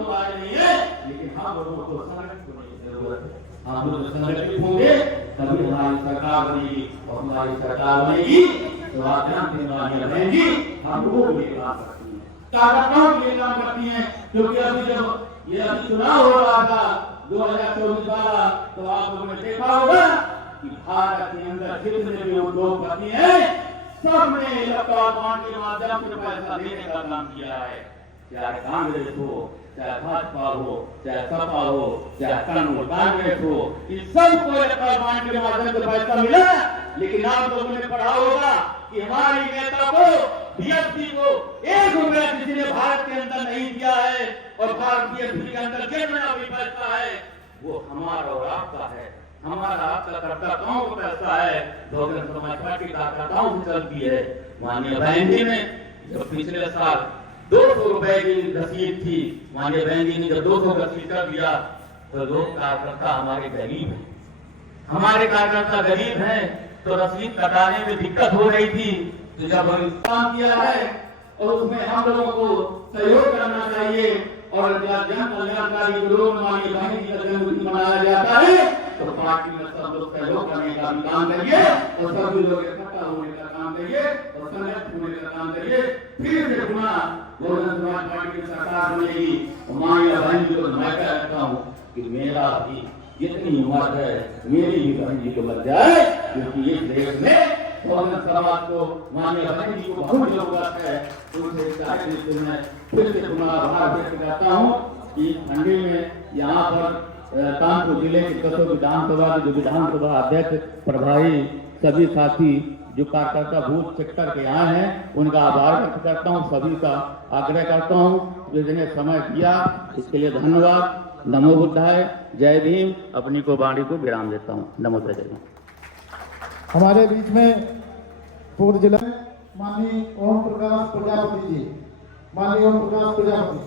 लोग आए नहीं है, लेकिन हम लोगों को संगठित होने की जरूरत है। हम लोग संगठित होंगे तभी हमारी सरकार बनेगी, और हमारी सरकार बनेगी तो आप बीमारियां रहेंगी, हम लोगों के लिए काम करती है, कार्यकर्ताओं के लिए काम करती है। क्योंकि अभी जब ये अभी चुनाव हो रहा था 2024 वाला, तो आप लोगों ने देखा होगा कि भारत के अंदर जितने भी उद्योगपति हैं, सबने इलेक्ट्रॉल बॉन्ड के माध्यम से पैसा देने का काम किया है। चाहे कांग्रेस हो, चाहे भाजपा हो, चाहे सपा हो, चाहे तृणमूल कांग्रेस हो, इन सबको इलेक्ट्रॉल बॉन्ड के माध्यम से पैसा मिला। लेकिन आप लोगों ने पढ़ा होगा कि हमारे नेता को, बीएसपी को 1 रुपया किसी ने भारत के अंदर नहीं दिया है, और भारत बीएसपी के अंदर जितना भी पैसा है वो हमारा और आपका है। हमारा आपका कार्यकर्ताओं का पैसा है, बहुजन समाज पार्टी कार्यकर्ताओं से चलती है। माननीय बहन जी ने जो पिछले साल 200 रुपए की रसीद थी, माननीय बहन जी ने जब 200 रसीद कर दिया, तो लोग कार्यकर्ता हमारे गरीब हैं, हमारे कार्यकर्ता गरीब हैं, तो रसीद कटाने में दिक्कत हो रही थी। तो जब हम काम किया है और उसमें हम लोगों को सहयोग करना चाहिए, और जन कल्याणकारी लोग माननीय बहन जी का जन्मदिन मनाया जाता है, तो पार्टी में सब लोग सहयोग करने का भी काम करिए, और सभी लोग इकट्ठा होने का काम करिए, और संगठित होने का काम करिए। फिर देखना बहुजन समाज पार्टी की सरकार बनेगी। माननीय बहन जी को मैं कहता हूँ कि मेरा भी जितनी उम्र है, मेरी भी बहन जी को लग जाए, क्योंकि इस देश में बहुजन समाज को माननीय बहन जी को बहुत जरूरत है। उनसे मैं फिर से पुनः आभार व्यक्त करता हूँ कि ठंडी में यहाँ पर कानपुर जिले के कसो विधानसभा के जो विधानसभा अध्यक्ष, प्रभारी, सभी साथी जो कार्यकर्ता बूथ सेक्टर के आए हैं, उनका आभार व्यक्त करता हूँ। सभी का आग्रह करता हूँ, जिन्हें समय दिया इसके लिए धन्यवाद। नमो बुद्धाय, जय भीम। अपनी को वाणी को विराम देता हूँ। नमो जय भीम। हमारे बीच में पूर्व जिला माननीय ओम प्रकाश प्रजापति जी, माननीय ओम प्रकाश प्रजापति।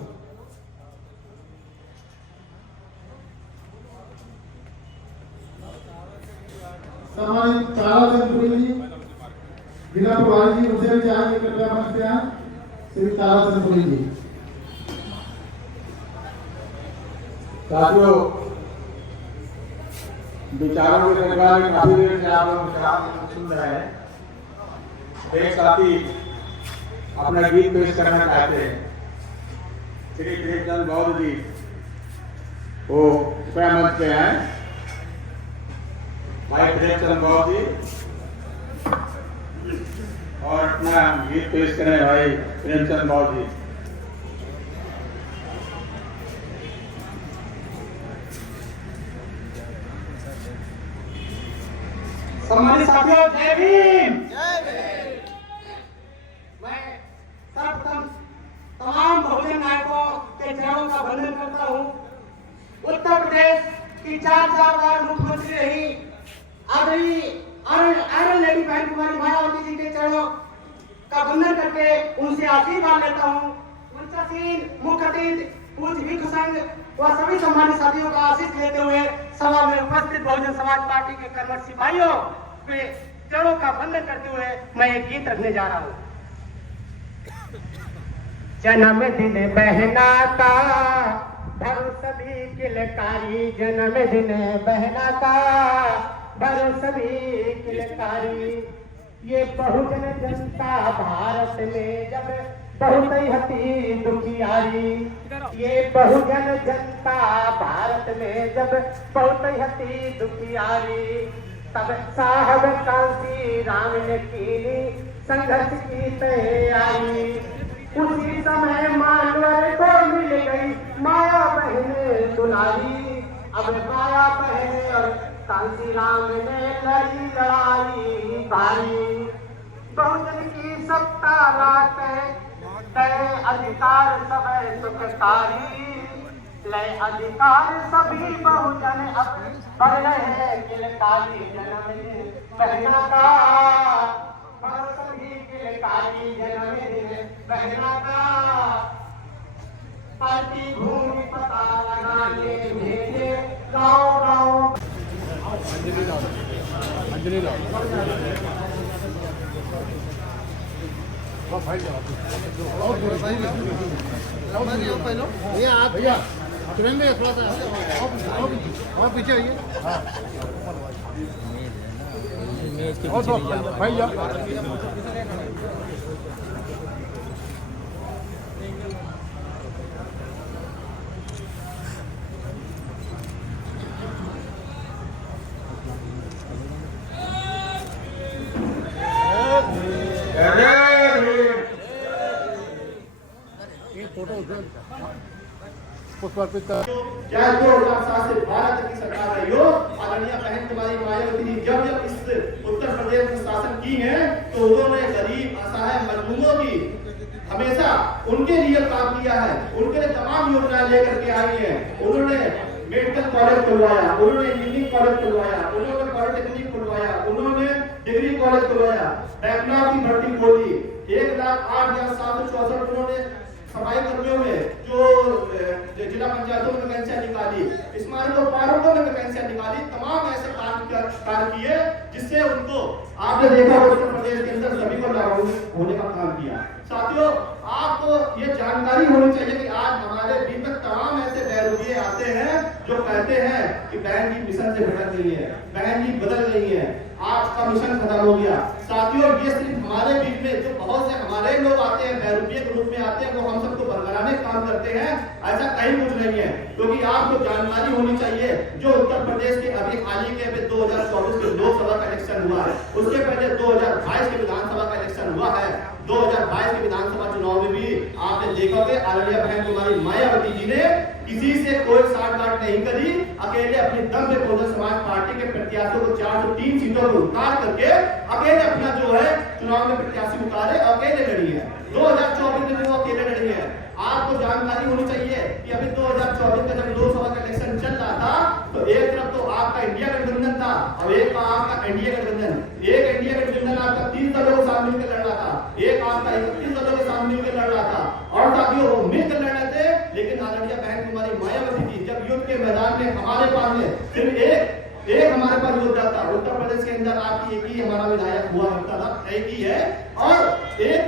सम्मानित ताराचंद जी, जिला प्रभारी जी, उसे भी चाहेंगे कृपया मंच पे आए, श्री ताराचंद जी। साथियों, विचारों के संग्रह में काफी देर से आप लोग सुन रहे हैं। एक साथी अपना गीत पेश करना चाहते हैं, श्री प्रेमचंद बौद्ध जी, वो स्वयं मंच पे आए। भाई प्रेमचंद बौद्ध जी और अपना गीत पेश करें भाई प्रेमचंद बौद्ध जी। सम्मानित साथियों, जय भीम। मैं सर्वप्रथम तमाम बहुजन नायकों के चरणों का वंदन करता हूँ। उत्तर प्रदेश की 4 बार मुख्यमंत्री रही आदरणीय आयरन लेडी बहन कुमारी मायावती जी के चरणों का वंदन करके उनसे आशीर्वाद लेता हूँ। मंचासीन मुख्य अतिथि पूज्य भिक्षु संघ व सभी सम्मानित साथियों का आशीष लेते हुए सभा में उपस्थित बहुजन समाज पार्टी के कर्मठ सिपाहियों के चरणों का वंदन करते हुए मैं एक गीत रखने जा रहा हूँ। जन्मदिन बहना का भरो सभी किलकारी, जन्मदिन बहना का भरो सभी किलकारी। ये बहुजन जनता भारत में जब बहुत हती दुखियारी, ये बहुजन जनता भारत में जब बहुत हती दुखियारी, तब साहब कांसी राम ने की संघर्ष की तैयारी। उसी समय मानवर को मिल गई माया बहन दुलारी, अब माया बहन और कांसी राम ने लड़ी लड़ाई भारी। बहुजन की सत्ता लाते तय अधिकार सब सुखकारी, लय अधिकार सभी बहुजन अब बढ़ रहे हैं किलकारी। जन्मदिन बहना का भरो सभी किलकारी, जन्मदिन बहना का। पार्टी भूमि पता लगाने भेजे गाँव-गाँव। अंजलि लाओ। भैया सुरेंद्र थोड़ा सा और पीछे आइए। भैया चाहे 2007 से 12 तक की सरकार रही हो, आदरणीय बहन कुमारी मायावती जी जब जब इस उत्तर प्रदेश में शासन की है तो उन्होंने गरीब असहाय मजलूमों की हमेशा उनके लिए काम किया है, उनके लिए तमाम योजनाएं लेकर के आई है। उन्होंने मेडिकल कॉलेज खुलवाया, उन्होंने इंजीनियरिंग कॉलेज खुलवाया, उन्होंने पॉलिटेक्निक खुलवाया, उन्होंने डिग्री कॉलेज खुलवाया, बैकलॉग की भर्ती खोली, 1,08,764 उन्होंने सफाई कर्मियों में जो जिला पंचायतों में वैकेंसियां निकाली, स्मारक और पार्कों में वैकेंसियां निकाली, तमाम ऐसे कार्य किए जिससे उनको आपने देखा उत्तर प्रदेश के अंदर सभी को लागू होने का काम किया। साथियों, आपको ये जानकारी होनी चाहिए कि आज हमारे बीच में तमाम ऐसे बहरूपिये आते हैं जो कहते हैं कि बहन जी मिशन से भटक गई है, बहन जी बदल गई है, आज का मिशन खत्म हो गया। साथियों, ये सिर्फ हमारे बीच में जो बहुत से हमारे लोग आते हैं, बहरूपिये के रूप में आते हैं, वो हम सबको बरकराने काम करते हैं, ऐसा कहीं कुछ नहीं है। क्योंकि आपको जानकारी होनी चाहिए जो उत्तर प्रदेश के अभी हाल ही के 2024 के लोकसभा का इलेक्शन हुआ है, उसके पहले 2022 के विधानसभा का इलेक्शन हुआ है। 2022 के विधानसभा चुनाव में भी आपने देखा होगा आदरणीय बहन कुमारी मायावती जी ने किसी से कोई साठगांठ नहीं करी, अकेले अपनी दम पे बहुजन समाज पार्टी के प्रत्याशियों को 403 सीटों को उतार करके अकेले अपना जो है चुनाव में प्रत्याशी उतारे, अकेले लड़ी है। 2024 में वो अकेले लड़ी है। आपको जानकारी होनी चाहिए कि अभी 2024 का जब लोकसभा का इलेक्शन चल रहा था तो एक तरफ तो आपका इंडिया गठबंधन था और एक आपका एनडीए गठबंधन। एक एनडीए गठबंधन आपका 30 दलों के साथ मिलकर लड़ रहा था, एक आपका 31 दलों के साथ मिलकर लड़ रहा था, और साथियों वो मिलकर लड़ रहे थे। लेकिन आदरणीय बहन कुमारी मायावती जी जब युद्ध के मैदान में हमारे पास में सिर्फ एक हमारे पास योद्धा था। उत्तर प्रदेश के अंदर आपकी एक ही हमारा विधायक हुआ करता था, एक ही है, और एक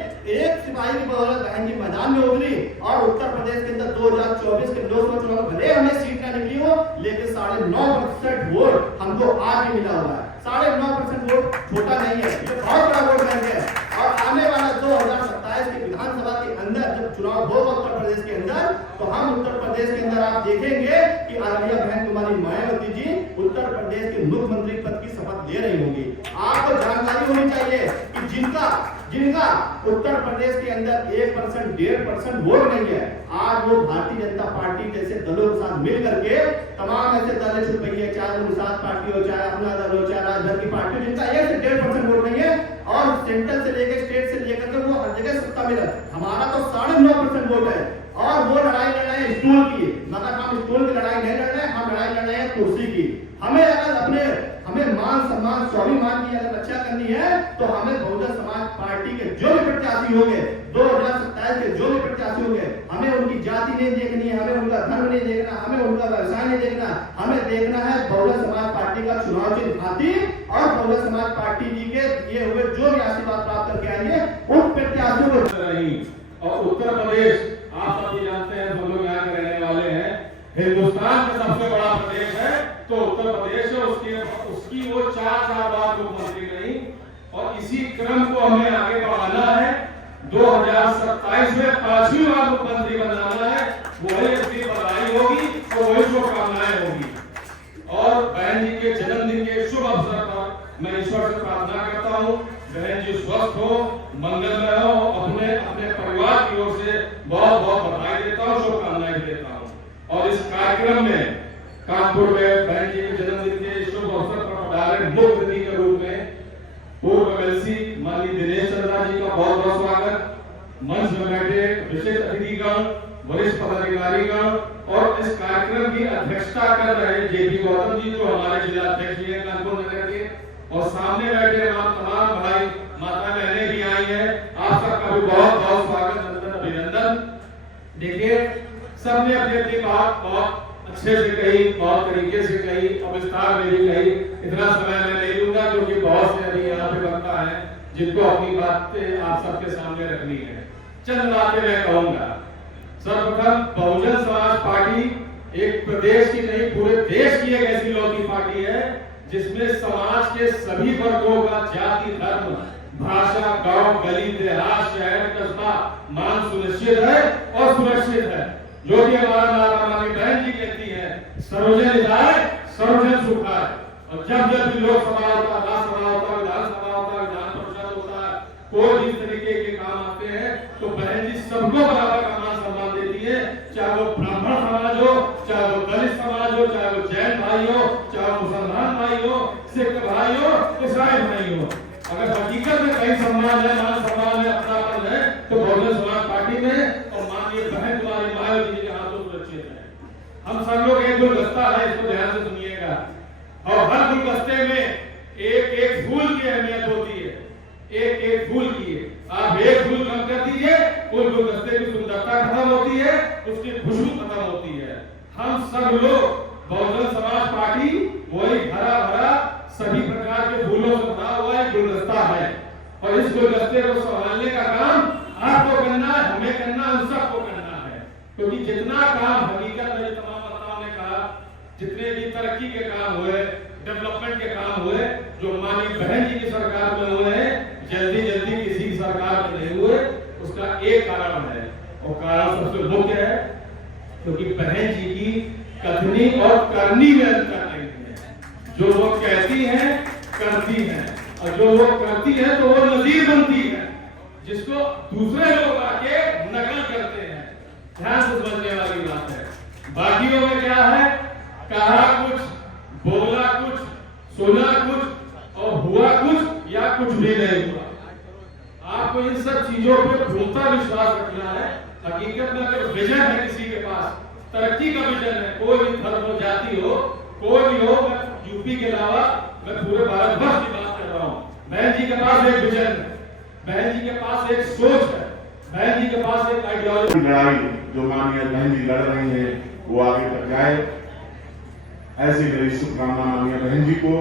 सिपाही की बदौलत बहन जी मैदान में उतरी और उत्तर प्रदेश के अंदर 2024 के लोकसभा चुनाव में भले हमें सीट ना निकली हो, लेकिन 9.5% वोट हमको आज भी मिला हुआ है। 9.5% वोट छोटा नहीं है, ये बहुत बड़ा वोट बैंक है। और आने वाला 2027 के विधानसभा के अंदर जब चुनाव होगा उत्तर प्रदेश के अंदर, तो हम उत्तर प्रदेश के अंदर आप देखेंगे कि आदरणीय बहन कुमारी मायावती जी उत्तर प्रदेश के मुख्यमंत्री पद की शपथ ले रही होंगी। आपको जानकारी होनी चाहिए कि जिनका उत्तर प्रदेश के अंदर 1%, 1.5% वोट नहीं है, आज वो भारतीय जनता पार्टी जैसे दलों के साथ मिल करके तमाम ऐसे दल छुप गई है, चाहे वो निषाद पार्टी हो, चाहे अपना दल हो, चाहे राजभर की पार्टी, जिनका 1 से 1.5% वोट नहीं है, और सेंट्रल से लेकर स्टेट से लेकर के वो हर जगह सत्ता में है। हमारा तो 9.5% वोट है, और वो लड़ाई लड़ रहे हैं स्टूल की, मगर हम स्टूल की लड़ाई नहीं लड़ रहे हैं, हम लड़ाई लड़ रहे हैं कुर्सी की। हमें अगर हमें मान सम्मान स्वाभिमान की अगर रक्षा करनी है तो हमें बहुजन समाज पार्टी के जो भी प्रत्याशी होंगे, 2027 के जो भी प्रत्याशी होंगे, हमें उनकी जाति नहीं देखनी है, हमें उनका धर्म नहीं देखना, हमें उनका व्यवसाय नहीं देखना, हमें देखना है बहुजन समाज पार्टी का चुनाव चिन्ह हाथी, और बहुजन समाज पार्टी जी के ये हुए जो भी आशीर्वाद प्राप्त करके आएंगे उन प्रत्याशियों को। और उत्तर प्रदेश आप सब जानते हैं, हम लोग यहाँ के रहने वाले हैं, हिंदुस्तान का सबसे बड़ा प्रदेश है, तो उत्तर प्रदेश उसकी वो 4 बार मुख्यमंत्री रही, और इसी क्रम को हमें आगे बढ़ाना है। 2027 में 5वीं बार मुख्यमंत्री बनाना है, वही इसकी बधाई होगी और वही शुभकामनाएं होगी। और बहन जी के जन्मदिन के शुभ अवसर पर मैं ईश्वर से प्रार्थना करता हूँ, बहन जी स्वस्थ हो, मंगलमय हो, अपने परिवार की ओर से बहुत बहुत बधाई देता हूँ, शुभकामनाएं देता हूँ। और इस कार्यक्रम में कानपुर में बहन जी के जन्मदिन के शुभ अवसर पर पधारे मुख्य अतिथि के रूप में पूर्व एमएलसी माननीय दिनेश चंद्रा जी का बहुत बहुत स्वागत, मंच में बैठे विशेष अतिथिगण, वरिष्ठ पदाधिकारीगण, और इस कार्यक्रम की अध्यक्षता कर रहे जेपी गौतम जी जो हमारे जिला अध्यक्ष हैं कानपुर नगर के, और सामने बैठे तमाम भाई माता बहनें भी आई हैं, आप सबका भी बहुत बहुत स्वागत, अभिनंदन। देखिए सबने अपनी अपनी बात बहुत अच्छे से कही, बहुत तरीके से कही, और विस्तार में भी कही। इतना समय मैं नहीं लूंगा क्योंकि बहुत से अभी यहाँ पे बनता है जिनको अपनी बातें आप सबके सामने रखनी है। चंद बातें मैं कहूंगा। सर्वप्रथम बहुजन समाज पार्टी एक प्रदेश की नहीं पूरे देश की एक ऐसी लौती पार्टी है जिसमें समाज के सभी वर्गों का जाति, धर्म, भाषा, गांव, गली, देहात, शहर, कस्बा मान सुनिश्चित है और सुरक्षित है। जो कि हमारा नारा हमारी बहन जी कहती है, सर्वजन हिताय सर्वजन सुखाय। और जब भी लोकसभा होता, राज्यसभा होता, विधानसभा होता, विधान परिषद होता है, कोई भी तरीके के काम आते हैं तो बहन जी सबको बराबर का मान सम्मान देती है, चाहे वो ब्राह्मण समाज हो, चाहे वो दलित समाज हो, चाहे वो जैन भाई हो, चाहे वो मुसलमान भाई हो, सिख भाई हो, ईसाई भाई हो। अगर हकीकत में कहीं सम्मान है, मान सम्मान है, अपनापन है तो बहुजन समाज पार्टी में और माननीय बहन तुम्हारी मायावती जी के हाथों सुरक्षित है। हम सब लोग एक गुलदस्ता है, इसको ध्यान से सुनिएगा। और हर गुलदस्ते में एक एक फूल की अहमियत होती है, एक एक फूल की है। आप एक फूल कम कर दीजिए, उस गुलदस्ते की सुंदरता खत्म होती है, उसकी खुशबू खत्म होती है। हम सब लोग बहुजन समाज पार्टी वही हरा भरा सभी प्रकार के फूलों से भरा हुआ एक गुलदस्ता है और इस गुलदस्ते को संभालने का काम आपको करना है, हमें करना, हम सबको करना है। क्योंकि जितना काम हकीकत में तमाम वक्ताओं ने कहा, जितने भी तरक्की के काम हुए, डेवलपमेंट के काम हुए, जो माननीय बहन जी की सरकार में हुए हैं, जल्दी जल्दी किसी की सरकार में नहीं हुए। उसका एक कारण है और कारण सबसे मुख्य है क्योंकि बहन जी की कथनी और करनी में अंतर नहीं है। जो वो कहती हैं करती हैं और जो वो करती है तो वो नजीर बनती है, जिसको दूसरे लोग आके नकल करते हैं। ध्यान से समझने वाली बात है। बाकियों में क्या है, कहा कुछ, बोला कुछ, सुना कुछ और हुआ कुछ या कुछ भी नहीं हुआ। आपको इन सब चीजों पे पूर्णतः विश्वास रखना है। हकीकत में अगर विजन है किसी के पास, तरक्की का विजन है, कोई भी धर्म हो, जाति हो, कोई भी हो, मैं यूपी के अलावा मैं पूरे भारतवर्ष की बात कर रहा हूँ। बहन जी के पास एक विजन है, बहन जी के पास एक सोच है, बहन जी के पास एक आइडियोलॉजी। लड़ाई जो माननीय बहन जी लड़ रही हैं वो आगे तक जाए, ऐसी मेरी शुभकामना माननीय बहन जी को।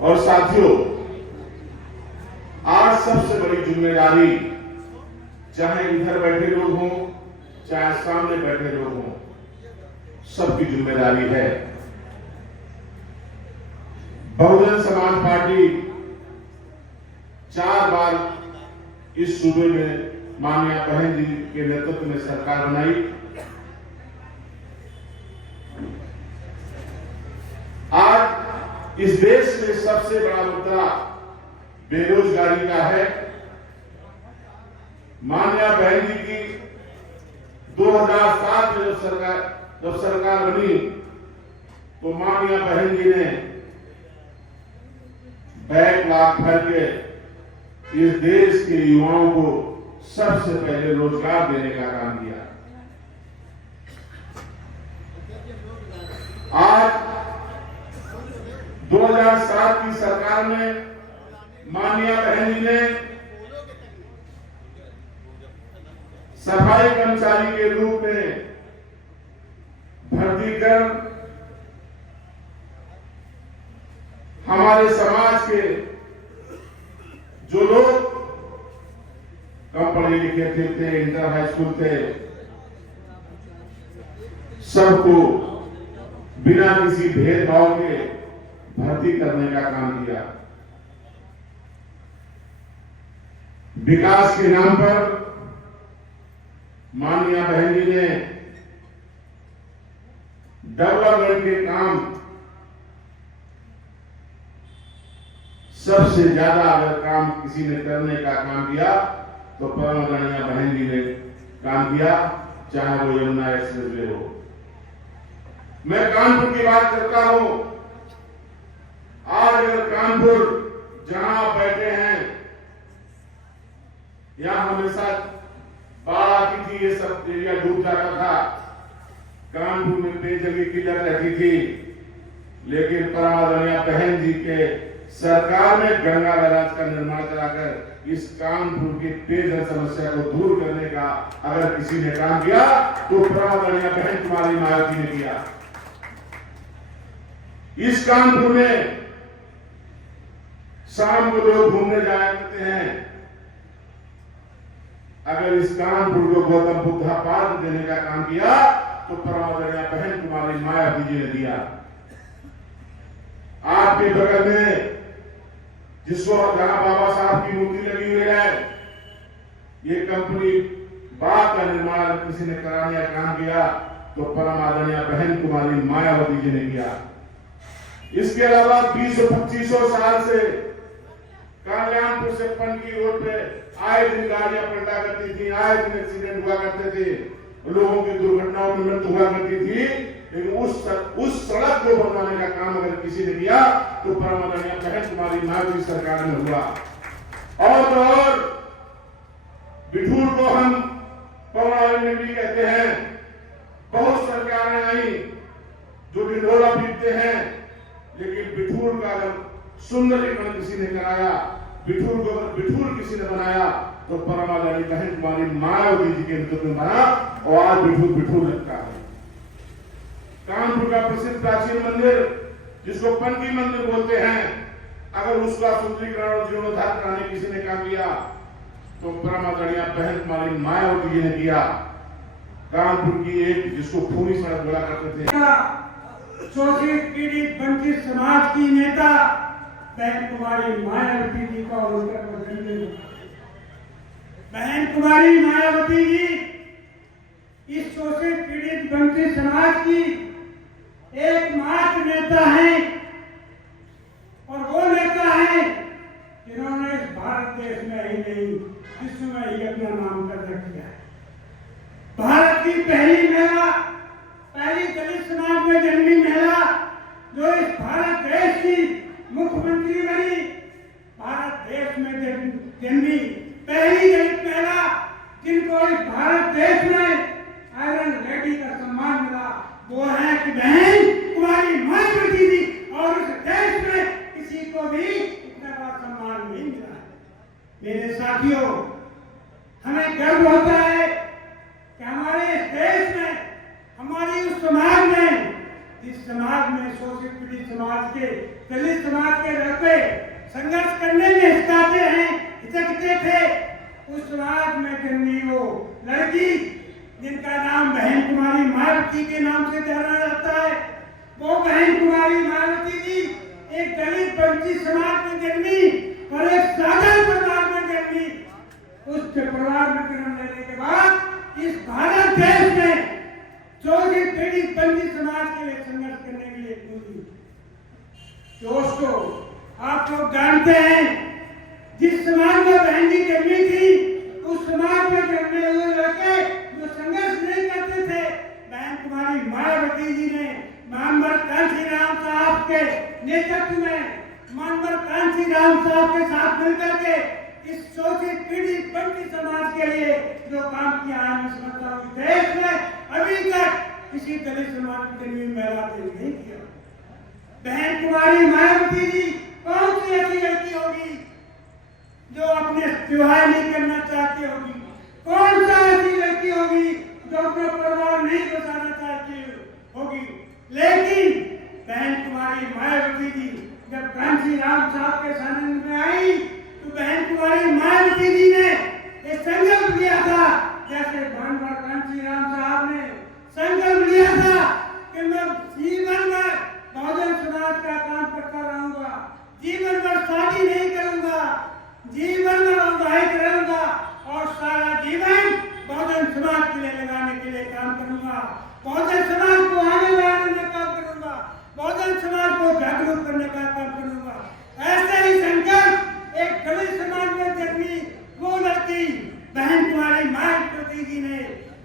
और साथियों, आज सबसे बड़ी जिम्मेदारी, चाहे इधर बैठे लोग हों चाहे सामने बैठे लोग हों, सबकी जिम्मेदारी है। बहुजन समाज पार्टी 4 बार इस सूबे में माननीय बहन जी के नेतृत्व में सरकार बनाई। आज इस देश में सबसे बड़ा मुद्दा बेरोजगारी का है। माननीय बहन जी की 2007 में जब सरकार बनी तो माननीय बहन जी ने बैक लाख भर के इस देश के युवाओं को सबसे पहले रोजगार देने का काम किया। आज 2007 की सरकार में माननीय बहन जी ने सफाई कर्मचारी के रूप में भर्ती कर हमारे समाज के जो लोग कम पढ़े लिखे थे, इंटर हाई स्कूल थे, सबको बिना किसी भेदभाव के भर्ती करने का काम किया। विकास के नाम पर माननीय बहन जी ने डेवलपमेंट के काम सबसे ज्यादा अगर काम किसी ने करने का काम किया तो परम आदरणीय बहन जी ने काम किया, चाहे वो यमुना एक्सप्रेसवे हो। मैं कानपुर की बात करता हूं। आज अगर कानपुर जहां आप बैठे हैं, यहां हमेशा बाढ़ आती थी, ये सब एरिया डूब जाता था, कानपुर में पेयजल की किल्लत रहती थी, लेकिन परम आदरणीय बहन जी के सरकार ने गंगा बैराज का निर्माण कराकर इस कानपुर की पेयजल समस्या को दूर करने का अगर किसी ने काम किया तो परम आदरणीय बहन कुमारी मायावती ने किया। इस कानपुर में शाम को लोग घूमने जाया करते हैं, अगर इस कानपुर को गौतम बुद्धा पार्क देने का काम किया तो परमादरणीय बहन कुमारी मायावती जी ने दिया। आपके बगल में जिसको जहां बाबा साहब की मूर्ति लगी हुई है, ये कंपनी बाग का निर्माण किसी ने कराने का काम किया तो परमादरणीय बहन कुमारी मायावती जी ने किया। इसके अलावा 20-25 साल से कल्याणपुर से पनकी रोड पे आए दिन गाड़ियां पलटा करती थी, आए दिन एक्सीडेंट हुआ करते थे, लोगों की दुर्घटनाओं में मृत्यु हुआ करती थी। लेकिन उस सड़क को बनवाने का काम अगर किसी ने किया तो परमादरणीय बहन कुमारी मायावती सरकार में हुआ। और बिठूर को हम पौराणिक भी कहते हैं। बहुत सरकारें आई जो ढिंढोरा पीटते हैं, लेकिन बिठूर का अगर सुंदरीकरण किसी ने कराया, बिठूर को अगर बिठूर किसी ने बनाया तो परमादरणीय बहन कुमारी मायावती जी के नेतृत्व में बना और आज बिठूर बिठूर लगता है। कानपुर का प्रसिद्ध प्राचीन मंदिर जिसको पनकी मंदिर बोलते हैं, अगर उसका सुंदरीकरण और जीर्णोद्धार कराने किसी ने काम किया तो परमादरणीय बहन कुमारी मायावती जी ने किया। कानपुर की एक जिसको खूनी सड़क बोला करते थे, शोषित पीड़ित वंचित समाज की नेता बहन कुमारी मायावती जी का उनका बहन कुमारी मायावती जी इस शोषित पीड़ित वंचित समाज की एकमात्र नेता है और वो नेता है जिन्होंने इस भारत देश में ही नहीं विश्व में ही अपना नाम कर किया है। भारत की पहली महिला, पहली दलित समाज में जन्मी महिला जो इस भारत देश की मुख्यमंत्री बनी, भारत देश में जन्मी पहली दलित महिला जिनको इस भारत देश में आयरन लेडी का सम्मान मिला, वो है कि बहन कुमारी मायावती जी। और इस देश में किसी को भी इतना बड़ा सम्मान नहीं मिला है। मेरे साथियों, हमें गर्व होता है कि हमारे इस देश में, हमारी उस समाज में, जिस समाज में शोषित पीड़ित समाज के, दलित समाज के रहते संघर्ष करने में हिचकाते हैं, हिचकते थे, उस समाज में जन्मी वो लड़की जिनका नाम बहन कुमारी मायावती के नाम से जाना जाता है, वो बहन कुमारी मायावती जी एक दलित वंचित समाज में जन्मी और एक साधारण परिवार में जन्मी। उस परिवार में जन्म लेने के बाद इस भारत देश में शोषित पीड़ित वंचित समाज के लिए संघर्ष करने के लिए कूदी। दोस्तों, आप लोग जानते हैं जिस समाज में बहन जी जन्मी थी, उस समाज में जन्मे हुए लड़के जो संघर्ष नहीं करते थे, बहन कुमारी मायावती जी ने मानवर कांची राम साहब के नेतृत्व में, मानवर कांची राम साहब के साथ मिलकर के इस शोषित पीड़ित वंचित समाज के लिए जो काम किया है, मैं समझता हूँ देश में अभी तक किसी दलित समाज के लिए महिला ने नहीं किया। बहन कुमारी मायावती जी कौन सी ऐसी लड़की होगी जो अपने विवाह नहीं करना चाहती होगी? कौन सा ऐसी लड़की होगी जो अपना परिवार नहीं बसाना चाहती होगी? लेकिन बहन कुमारी मायावती जी जब कांची राम साहब के सानिध्य में आई तो बहन कुमारी मायावती जी ने एक संकल्प लिया था, जैसे भानवर कांची राम साहब ने संकल्प लिया था कि मैं जीवन भर बहुजन समाज का काम करता रहूंगा, जीवन भर शादी नहीं करूंगा, जीवन भर अविवाहित रहूंगा और सारा जीवन बहुजन समाज के लिए लगाने के लिए काम करूंगा, बहुजन समाज को आगे बढ़ाने का काम करूंगा, बहुजन समाज को जागरूक करने का काम करूंगा। ऐसे ही संकल्प एक दलित समाज में जन्मी वो लड़की बहन कुमारी मायावती जी ने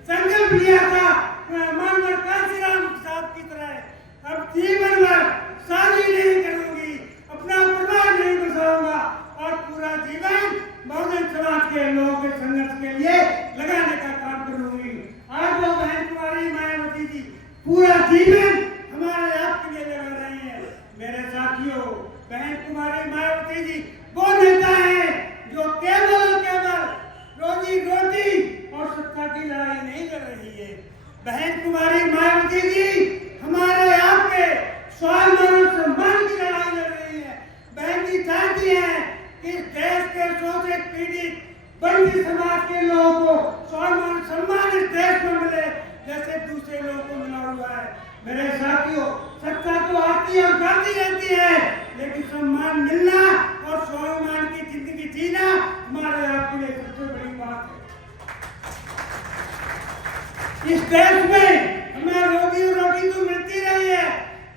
संकल्प लिया था, मैं मानवर कांची राम साहब की तरह अब जीवन भर शादी नहीं करूंगी, अपना परिवार नहीं बसाऊंगा और पूरा जीवन बहुजन समाज के लोगों के संघर्ष के लिए लगाने का काम करूंगी। आज वो बहन कुमारी मायावती जी पूरा जीवन हमारे आपके लिए लगा रही है। मेरे साथियों, बहन कुमारी मायावती जी वो नेता है जो केवल और केवल रोजी रोटी और सत्ता की लड़ाई नहीं कर रही है। बहन कुमारी मायावती जी हमारे आपके स्वाभिमान और सम्मान की लड़ाई लड़ रही है। बहन जी चाहती है कि देश के शोषित पीड़ित वंचित समाज के लोगों को मेरे साथियों, सत्ता तो आती है और जाती रहती है, लेकिन सम्मान मिलना और स्वाभिमान की जिंदगी जीना हमारे आपके लिए सबसे बड़ी बात है। इस देश में हमें रोटी तो मिलती रही है,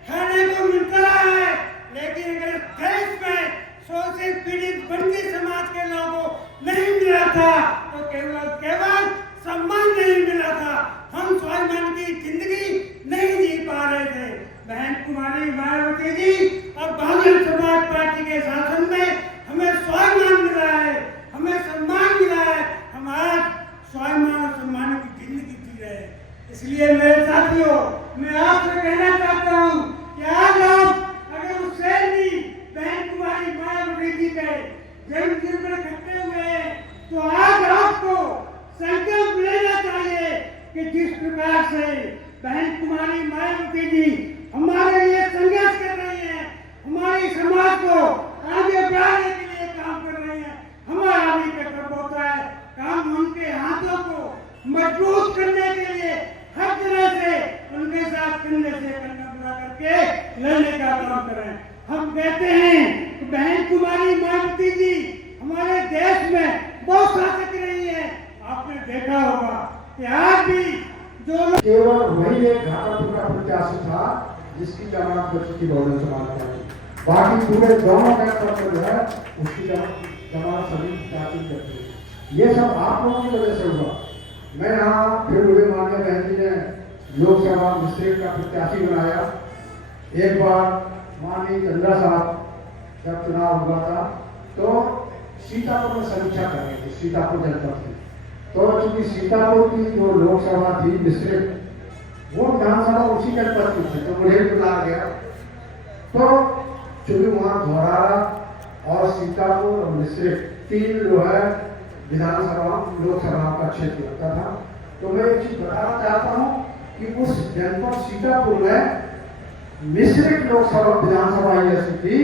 खाने को मिलता रहा है, लेकिन अगर देश में शोषित पीड़ित बंदी समाज के लोगों को नहीं मिला था तो केवल सम्मान नहीं मिला था, हम स्वाभिमान की जिंदगी नहीं जी पा रहे थे। बहन कुमारी मायावती जी और बहुजन समाज पार्टी के शासन में हमें स्वाभिमान मिला है, हमें सम्मान मिला है, हम आज स्वाभिमान और सम्मान की जिंदगी जी रहे हैं। इसलिए मेरे साथियों, मैं आपसे कहना चाहता हूँ कि आज आप अगर उस शेरनी बहन कुमारी मायावती जी के जन्मदिन पर इकट्ठे हुए हैं तो आज आपको संकल्प लेना चाहिए कि जिस प्रकार से बहन कुमारी मायावती जी हमारे लिए संघर्ष कर रही हैं, हमारी समाज को आगे बढ़ाने के लिए काम कर रही हैं, हमारा भी कर्तव्य होता है काम उनके हाथों को मजबूत करने के लिए हर तरह से उनके साथ कंधे से कंधा मिला करके लड़ने का काम करें। हम कहते हैं कि बहन कुमारी मायावती जी हमारे देश में बहुत शासक रही है। आपने देखा होगा कि आज भी जो केवल वही एक घाटापुर का प्रत्याशी था जिसकी जमानत बच चुकी बहुजन समाज पार्टी, बाकी पूरे दोनों का जो है उसकी जमानत सभी प्रत्याशी करते हैं। ये सब आप लोगों की वजह से हुआ। मैं यहाँ फिर मुझे मान्य बहन जी ने लोकसभा डिस्ट्रिक्ट का प्रत्याशी बनाया। एक बार माननीय चंद्रा साहब जब चुनाव हुआ था तो सीतापुर में समीक्षा कर रहे थे, सीतापुर जनपद की। तो चूंकि सीतापुर की जो लोकसभा थी डिस्ट्रिक्ट वो विधानसभा उसी जनपद की थी तो मुझे बुलाया गया। तो चूंकि वहाँ धौरारा और सीतापुर और डिस्ट्रिक्ट तीन जो है विधानसभा लोकसभा का क्षेत्र लगता था। तो मैं एक चीज बताना चाहता हूँ कि उस जनपद सीतापुर में मिश्रित लोकसभा विधानसभा ऐसी थी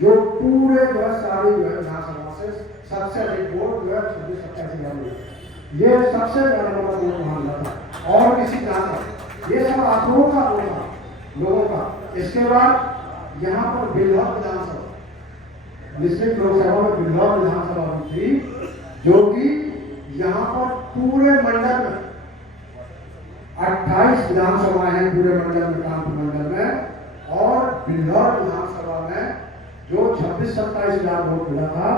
जो पूरे जो है सारी जो है विधानसभा से सबसे अधिक वोट जो है 26-27 ये सबसे ज्यादा वोट माना था और किसी का था। ये सब आप लोगों का वोट था, लोगों का। इसके बाद यहाँ पर बिल्हौर विधानसभा मिश्रित लोकसभा में बिल्हौर विधानसभा भी थी जो कि यहाँ पर पूरे मंडल में 28 विधानसभाएं हैं पूरे मंडल में, कानपुर मंडल में, और बिल्हौर विधानसभा में जो 26-27 हजार वोट मिला था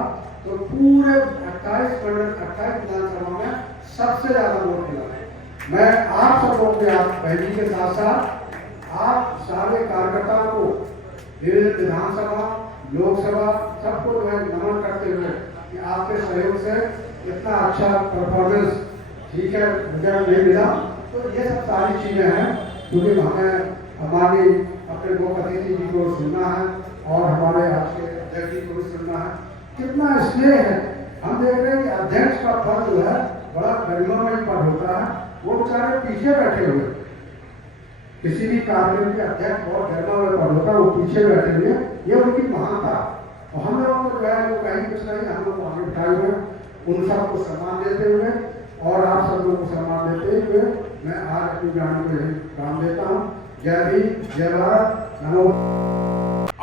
तो पूरे 28 विधानसभा में सबसे ज्यादा वोट मिला है। मैं आप सब लोगों के आप बहनी के साथ साथ आप सारे कार्यकर्ताओं को विभिन्न विधानसभा लोकसभा सबको जो है नमन करते हुए कि आपके सहयोग से इतना अच्छा परफॉर्मेंस ठीक है मुझे नहीं मिला। तो ये सब सारी चीजें हैं क्योंकि हमें हमारी अपने लोक अतिथि जी को सुनना है और हमारे आज के अध्यक्ष जी को भी सुनना है। कितना स्नेह है, हम देख रहे हैं कि अध्यक्ष का पद जो है बड़ा गरिमामय पद होता है, वो बेचारे पीछे बैठे हुए। किसी भी कार्यक्रम के अध्यक्ष बहुत गरिमामय पद होता है, वो पीछे बैठे हुए, ये उनकी महानता। और हम लोगों को जो है वो कहीं कुछ नहीं, हम लोग को आगे बिठाए हुए, उन सबको सम्मान देते हुए और आप सब लोगों को सम्मान देते हुए मैं आज अपनी जान को यही काम देता हूँ। जय भीम, जय भारत, नमो।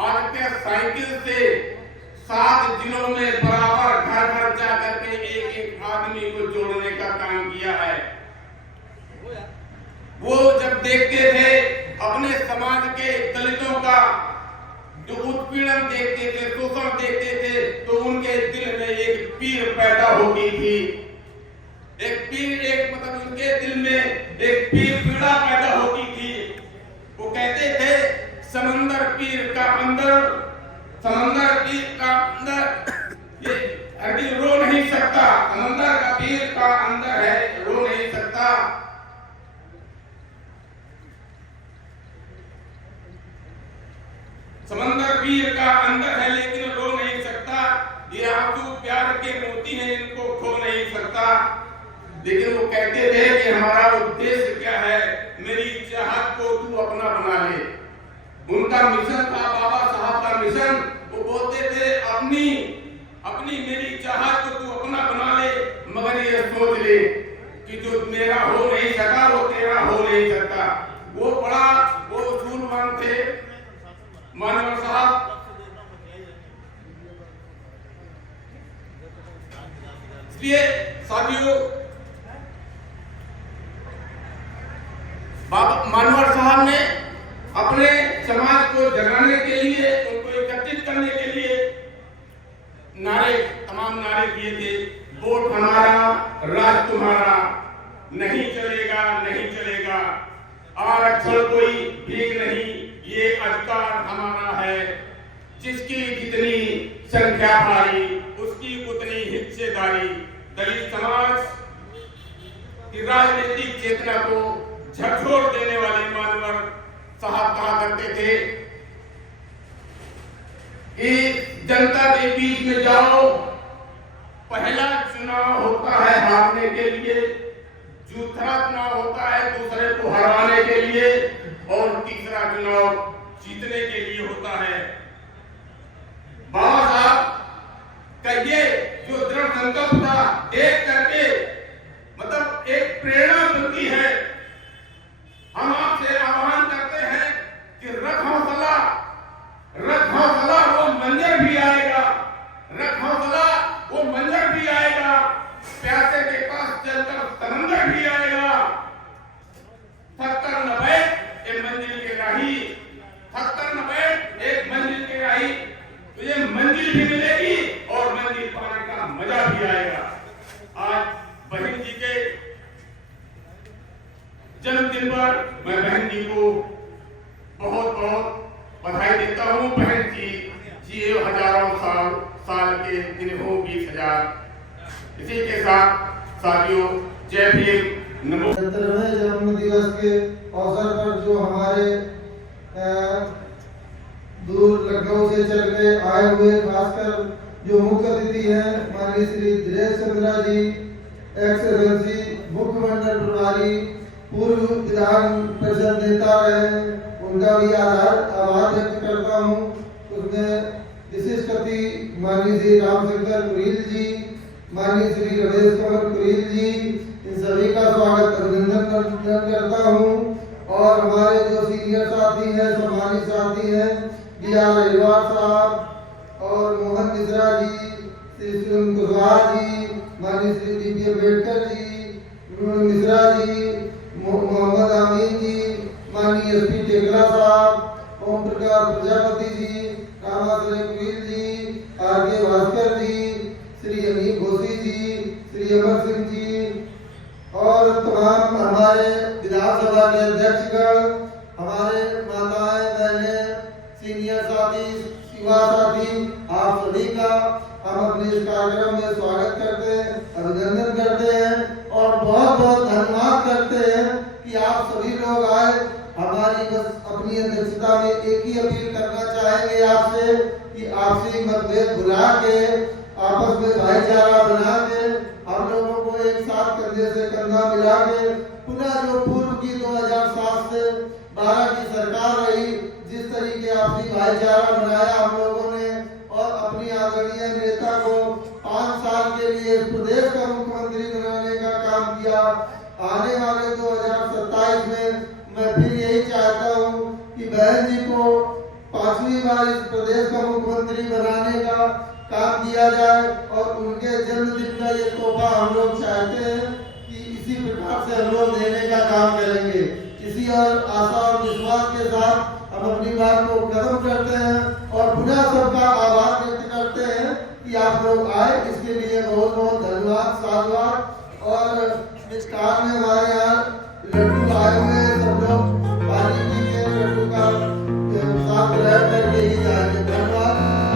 आदित्य साइकिल से 7 दिनों में बराबर घर घर जा करके एक आदमी को जोड़ने का काम किया है। वो जब देखते थे अपने समाज के दलितों का जो उत्पीड़न देखते थे, शोषण देखते थे, तो उनके दिल में एक पीर पैदा होती थी। मतलब उनके दिल में एक पीर पीड़ा पैदा होती थी। वो कहते थे समंदर पीर का अंदर ये अभी रो नहीं सकता, समंदर का पीर का अंदर है, रो नहीं सकता। समंदर पीर का अंदर है लेकिन रो नहीं सकता। ये आंसू प्यार के मोती हैं, इनको खो नहीं सकता। लेकिन वो कहते थे कि हमारा उद्देश्य क्या है, मेरी चाहत को तू अपना बना ले। उनका मिशन था, बाबा साहब का मिशन। वो बोलते थे अपनी मेरी चाहत को तू अपना बना ले, मगर ये सोच ले कि जो मेरा हो नहीं सका वो तेरा हो नहीं सकता। वो मानवर साहब, इसलिए साथियों मानवर साहब ने अपने समाज को जगाने के लिए, उनको एकत्रित करने के लिए तमाम नारे दिए थे। वोट हमारा, राज तुम्हारा, नहीं चलेगा, नहीं चलेगा, आरक्षण कोई भीख नहीं, ये अधिकार हमारा है, जिसकी जितनी संख्या भारी उसकी उतनी हिस्सेदारी। दलित समाज की राजनीतिक चेतना को झकझोर देने वाले मानवर साहब कहा करते थे कि जनता के बीच में जाओ, पहला चुनाव होता है हारने के लिए, दूसरा चुनाव होता है दूसरे को हराने के लिए, और तीसरा चुनाव जीतने के लिए होता है। बाबा साहब का ये जो दृढ़ संकल्प था, देख करके मतलब एक प्रेरणा मिलती है। हम आपसे आह्वान करते हैं कि रख हौसला, रख हौसला, वो मंजर भी आएगा, रख हौसला, वो मंजर भी आएगा, प्यासे के पास चलकर समंदर भी आएगा। थककर न बैठ एक मंजिल के राही, थककर न बैठ एक मंजिल के राही, तुझे मंजिल भी मिलेगी और मंजिल पाने का मजा भी आएगा। आज बहन जी के जन्मदिन पर मैं बहन जी को बहुत बहुत बधाई देता हूँ। बहन जी जिए हजारों साल के दिन हो 20,000। इसी के साथ साथियों, जय भीम, नमो। 75वें जन्म दिवस के अवसर पर जो हमारे दूर लखनऊ से चल के आए हुए खासकर जो मुख्य अतिथि हैं माननीय श्री दिनेश चंद्रा जी, एक्सेलेंसी मुख्यमंडल प्रभारी, पूर्व विधान परिषद नेता रहे, उनका भी आभार व्यक्त करता हूँ। उसमें विशिष्ट अतिथि माननीय श्री रामशंकर कुरील जी, माननीय श्री रमेश कुमार कुरील जी, इन सभी का स्वागत अभिनंदन करता हूँ। और हमारे जो सीनियर साथी हैं, सम्मानित साथी हैं, B.R. अहिरवार साहब और मोहन मिश्रा जी, श्री सुन कुशवाहा जी, माननीय श्री D.P. अम्बेडकर जी, मिश्रा जी, मोहम्मद आमीन जी, माननीय S.P. टेकला साहब, ओम प्रकाश प्रजापति जी, रामाश्रय कुरील जी, R.K. भास्कर जी, श्री अनिल घोषी जी, श्री अमर सिंह जी और तमाम हमारे विधानसभा के अध्यक्षगण, हमारे माताएं बहनें, सीनियर साथी, युवा साथी, आप सभी का हम अपने इस कार्यक्रम में स्वागत करते हैं, अभिनंदन करते हैं और बहुत बहुत धन्यवाद करते हैं कि आप सभी लोग आए। हमारी बस अपनी अध्यक्षता में एक ही अपील करना चाहेंगे आपसे कि आपसी मतभेद भुला के, आपस में भाईचारा बना के, हम लोगों को एक साथ कंधे से कंधा मिला के पुनः जो पूर्व की 2007 से 12 की सरकार रही, जिस तरीके आपसी भाईचारा बनाया हम लोगों ने और अपनी आदरणीय नेता को 5 साल के लिए इस प्रदेश का मुख्यमंत्री बनाने का काम किया। आने वाले 2027 में मैं फिर यही चाहता हूँ कि बहन जी को 5वीं बार इस प्रदेश का मुख्यमंत्री बनाने का काम किया जाए और उनके जन्मदिन का ये तोहफा हम लोग चाहते हैं कि इसी प्रकार से हम लोग देने का काम करेंगे। इसी और आशा और विश्वास के साथ हम अपनी बात को खत्म करते हैं और पुनः सबका आभार व्यक्त करते हैं कि आप लोग आए, इसके लिए बहुत बहुत धन्यवाद, साधुवाद। और मिष्ठान में हमारे यहाँ लड्डू आए हुए हैं, सब लोग पानी पी के लड्डू